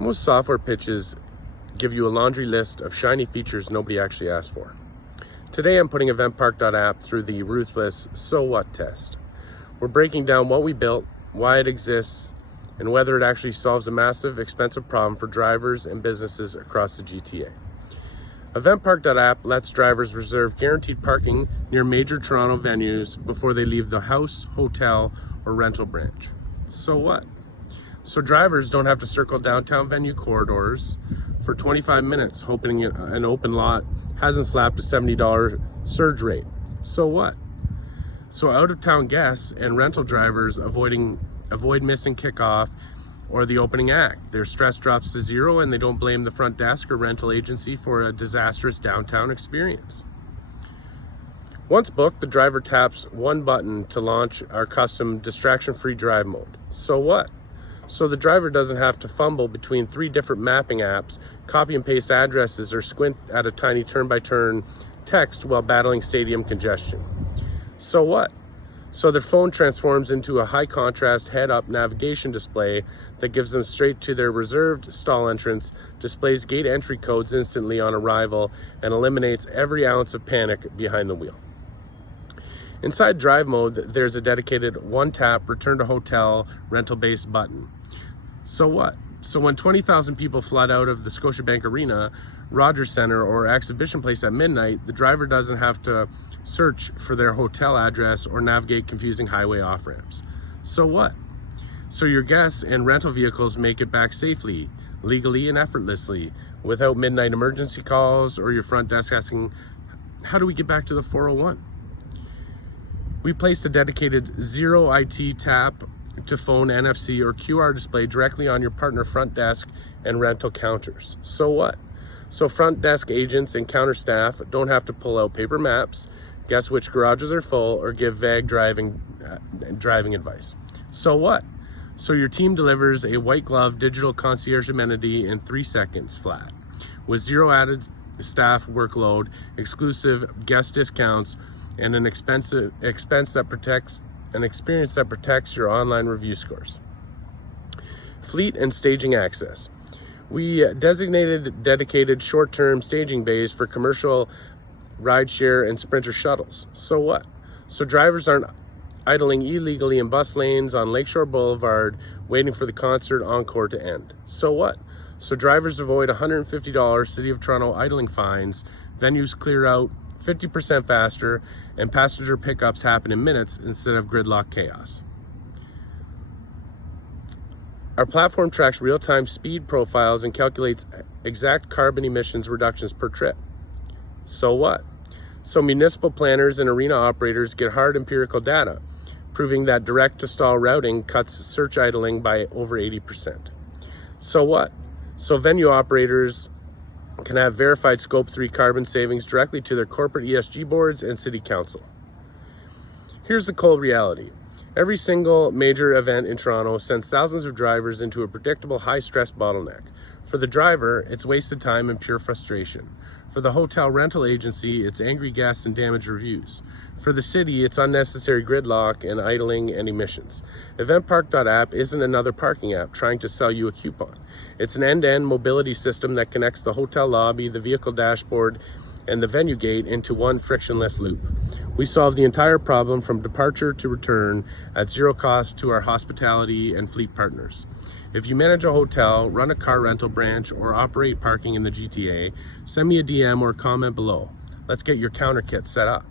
Most software pitches give you a laundry list of shiny features nobody actually asked for. Today I'm putting EventPark.app through the ruthless so what test. We're breaking down what we built, why it exists, and whether it actually solves a massive, expensive problem for drivers and businesses across the GTA. EventPark.app lets drivers reserve guaranteed parking near major Toronto venues before they leave the house, hotel, or rental branch. So what? So drivers don't have to circle downtown venue corridors for 25 minutes hoping an open lot hasn't slapped a $70 surge rate. So what? So out-of-town guests and rental drivers avoid missing kickoff or the opening act. Their stress drops to zero and they don't blame the front desk or rental agency for a disastrous downtown experience. Once booked, the driver taps one button to launch our custom distraction-free drive mode. So what? So the driver doesn't have to fumble between 3 different mapping apps, copy and paste addresses, or squint at a tiny turn-by-turn text while battling stadium congestion. So what? So their phone transforms into a high-contrast head-up navigation display that gives them straight to their reserved stall entrance, displays gate entry codes instantly on arrival, and eliminates every ounce of panic behind the wheel. Inside drive mode, there's a dedicated one-tap return to hotel rental-based button. So what? So when 20,000 people flood out of the Scotiabank Arena, Rogers Centre, or Exhibition Place at midnight, the driver doesn't have to search for their hotel address or navigate confusing highway off-ramps. So what? So your guests and rental vehicles make it back safely, legally, and effortlessly, without midnight emergency calls or your front desk asking, how do we get back to the 401? We placed a dedicated zero IT tap to phone, NFC, or QR display directly on your partner front desk and rental counters. So what? So front desk agents and counter staff don't have to pull out paper maps, guess which garages are full, or give vague driving advice. So what? So your team delivers a white glove digital concierge amenity in 3 seconds flat, with zero added staff workload, exclusive guest discounts, and an experience that protects your online review scores. Fleet and staging access. We designated dedicated short-term staging bays for commercial rideshare and Sprinter shuttles. So what? So drivers aren't idling illegally in bus lanes on Lakeshore Boulevard waiting for the concert encore to end. So what? So drivers avoid $150 City of Toronto idling fines, venues clear out 50% faster, and passenger pickups happen in minutes instead of gridlock chaos. Our platform tracks real-time speed profiles and calculates exact carbon emissions reductions per trip. So what? So municipal planners and arena operators get hard empirical data, proving that direct-to-stall routing cuts search idling by over 80%. So what? So venue operators can have verified Scope 3 carbon savings directly to their corporate ESG boards and city council. Here's the cold reality. Every single major event in Toronto sends thousands of drivers into a predictable high-stress bottleneck. For the driver, it's wasted time and pure frustration. For the hotel rental agency, it's angry guests and damaged reviews. For the city, it's unnecessary gridlock and idling and emissions. EventPark.app isn't another parking app trying to sell you a coupon. It's an end-to-end mobility system that connects the hotel lobby, the vehicle dashboard, and the venue gate into one frictionless loop. We solve the entire problem from departure to return at zero cost to our hospitality and fleet partners. If you manage a hotel, run a car rental branch, or operate parking in the GTA, send me a DM or comment below. Let's get your counter kit set up.